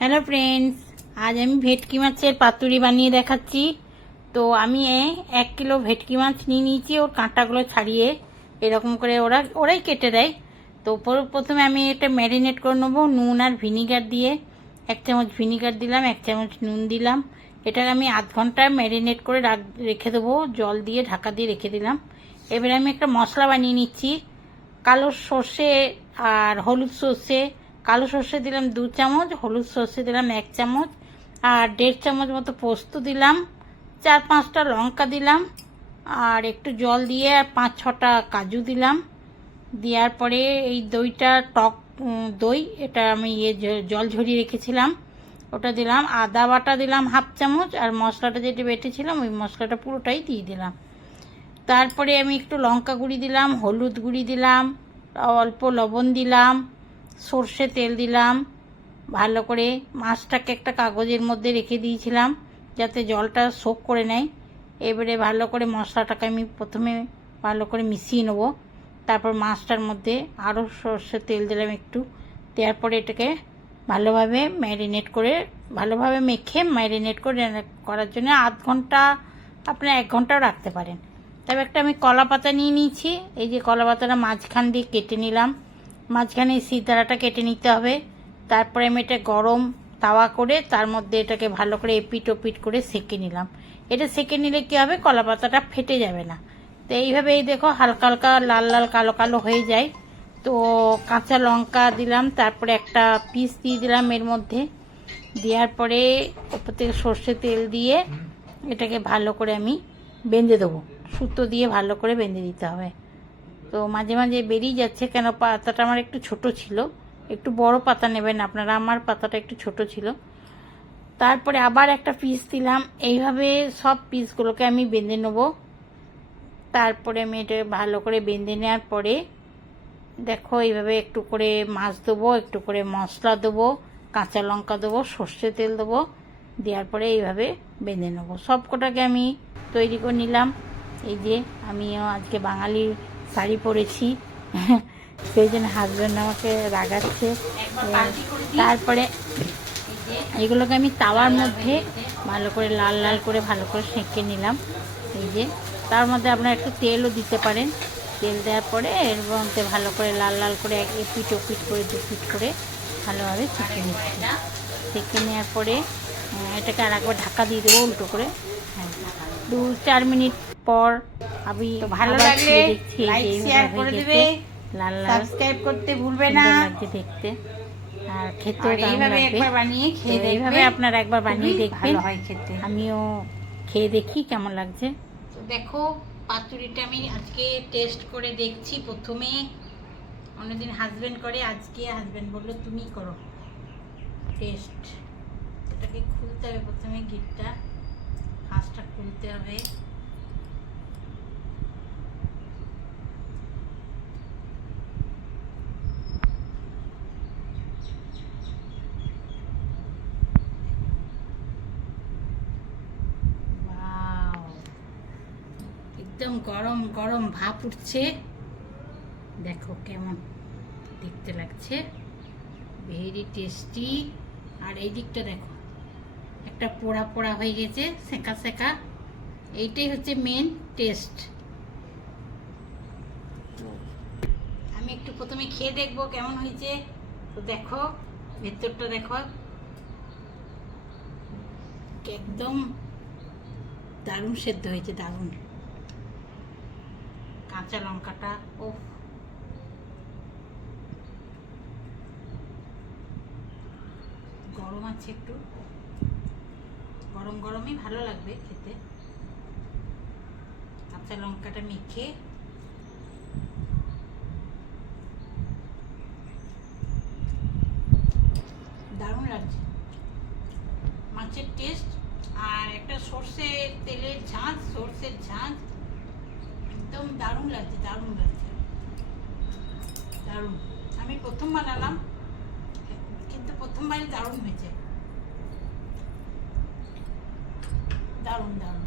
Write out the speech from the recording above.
Hello friends, আজ আমি ভেটকি মাছের পাতুরি বানিয়ে দেখাচ্ছি। তো আমি 1 কিলো ভেটকি মাছ নিয়ে নিয়েছি। ওর কাঁটাগুলো ছাড়িয়ে এরকম করে ওরাই কেটে দেয়। তো প্রথমে আমি এটা ম্যারিনেট করে নেবো নুন আর ভিনিগার দিয়ে। 1 চামচ ভিনিগার দিলাম, 1 চামচ নুন দিলাম। এটাকে আমি আধ ঘন্টা ম্যারিনেট করে রেখে দেবো, জল দিয়ে ঢাকা দিয়ে রেখে দিলাম। এবারে আমি একটা মশলা বানিয়ে নিচ্ছি। কালো সর্ষে আর হলুদ সর্ষে, কালো সর্ষে দিলাম 2 চামচ, হলুদ সর্ষে দিলাম 1 চামচ, আর 1.5 চামচ মতো পোস্ত দিলাম, 4-5টা লঙ্কা দিলাম, আর একটু জল দিয়ে আর 5-6টা কাজু দিলাম। দেওয়ার পরে এই দইটা টক দই, এটা আমি জল ঝরিয়ে রেখেছিলাম, ওটা দিলাম। আদা বাটা দিলাম 1/2 চামচ, আর মশলাটা যেটা বেটেছিলাম ওই মশলাটা পুরোটাই দিয়ে দিলাম। তারপরে আমি একটু লঙ্কা গুঁড়ি দিলাম, হলুদ গুঁড়ি দিলাম, অল্প লবণ দিলাম, সর্ষে তেল দিলাম। ভালো করে মাছটাকে একটা কাগজের মধ্যে রেখে দিয়েছিলাম যাতে জলটা সোক করে নেয়। এবারে ভালো করে মশলাটাকে আমি প্রথমে ভালো করে মিশিয়ে নেবো। তারপর মাছটার মধ্যে আরও সর্ষে তেল দিলাম একটু। দেওয়ার পরে এটাকে ভালোভাবে ম্যারিনেট করে, ভালোভাবে মেখে ম্যারিনেট করে করার জন্য আধ ঘন্টা, আপনারা 1 ঘন্টাও রাখতে পারেন। তবে একটা আমি কলা পাতা নিয়ে নিয়েছি। এই যে কলা পাতাটা মাঝখান দিয়ে কেটে নিলাম, মাঝখানে সিধারাটা কেটে নিতে হবে। তারপরে আমি এটা গরম তাওয়া করে তার মধ্যে এটাকে ভালো করে এপিট ওপিট করে সেঁকে নিলাম। এটা সেঁকে নিলে কী হবে, কলা পাতাটা ফেটে যাবে না। তো এইভাবে এই দেখো হালকা হালকা লাল লাল কালো কালো হয়ে যায়। তো কাঁচা লঙ্কা দিলাম, তারপরে একটা পিস দিয়ে দিলাম এর মধ্যে। দেওয়ার পরে ওপর থেকে সর্ষে তেল দিয়ে এটাকে ভালো করে আমি বেঁধে দেবো, সুতো দিয়ে ভালো করে বেঁধে দিতে হবে। তো মাঝে মাঝে বেরিয়ে যাচ্ছে, কেন পাতাটা আমার একটু ছোট ছিল। একটু বড় পাতা নেবেন আপনারা, আমার পাতাটা একটু ছোট ছিল। তারপরে আবার একটা পিস দিলাম। এইভাবে সব পিসগুলোকে আমি বেঁধে নেব। তারপরে আমি এটা ভালো করে বেঁধে নেওয়ার পরে দেখো এইভাবে একটু করে মাছ দেবো, একটু করে মশলা দেবো, কাঁচা লঙ্কা দেবো, সর্ষে তেল দেবো। দেওয়ার পরে এইভাবে বেঁধে নেবো। সব কটাকে আমি তৈরি করে নিলাম। এই যে আমিও আজকে বাঙালির শাড়ি পরেছি, সেই জন্য হাজব্যান্ড আমাকে রাগাচ্ছে। তারপরে এগুলোকে আমি তাওয়ার মধ্যে ভালো করে লাল লাল করে ভালো করে সেঁকে নিলাম। এই যে তার মধ্যে আপনারা একটু তেলও দিতে পারেন। তেল দেওয়ার পরে এর মধ্যে ভালো করে লাল লাল করে এপিট ওপিট করে দুপিট করে ভালোভাবে সেঁকে নিচ্ছি। সেঁকে নেওয়ার পরে এটাকে আর একবার ঢাকা দিয়ে দেবো উল্টো করে। 2-4 মিনিট পর আমি ভালো লাগলে লাইক শেয়ার করে দেবে, লাল লাল সাবস্ক্রাইব করতে ভুলবে না। লাগছে দেখতে আর খেতেও দারুণ লাগবে। একবার বানিয়ে খেয়ে দেখবে, এইভাবে আপনারা একবার বানিয়ে দেখবেন, ভালো হয় খেতে। আমিও খেয়ে দেখি কেমন লাগছে। তো দেখো পাতুরিটা আমি আজকে টেস্ট করে দেখছি। প্রথমে অন্যদিন হাজবেন্ড করে, আজকে হাজবেন্ড বললো তুমি করো টেস্ট। এটাকে খুলতে হবে প্রথমে, গিটটা ফার্স্টটা খুলতে হবে। একদম গরম গরম ভাপ উঠছে, দেখো কেমন দেখতে লাগছে, ভেরি টেস্টি। আর এই দিকটা দেখো একটা পোড়া পোড়া হয়ে গেছে, সেঁকা সেঁকা। এইটাই হচ্ছে মেন টেস্ট। আমি একটু প্রথমে খেয়ে দেখবো কেমন হয়েছে। তো দেখো ভেতরটা দেখো, একদম দারুণ সেদ্ধ হয়েছে, দারুণ। কাঁচা লঙ্কাটা ও গরম আছে, একটু গরম গরমই ভালো লাগবে খেতে। কাঁচা লঙ্কাটা মেখে দারুণ লাগছে, মাছের টেস্ট। আর একটা সর্ষের তেলের ঝাঁঝ, সর্ষের ঝাঁঝ, একদম দারুণ লাগছে, দারুণ লাগছে, দারুণ। আমি প্রথম বানালাম, কিন্তু প্রথমবারই দারুণ হয়েছে, দারুণ দারুণ।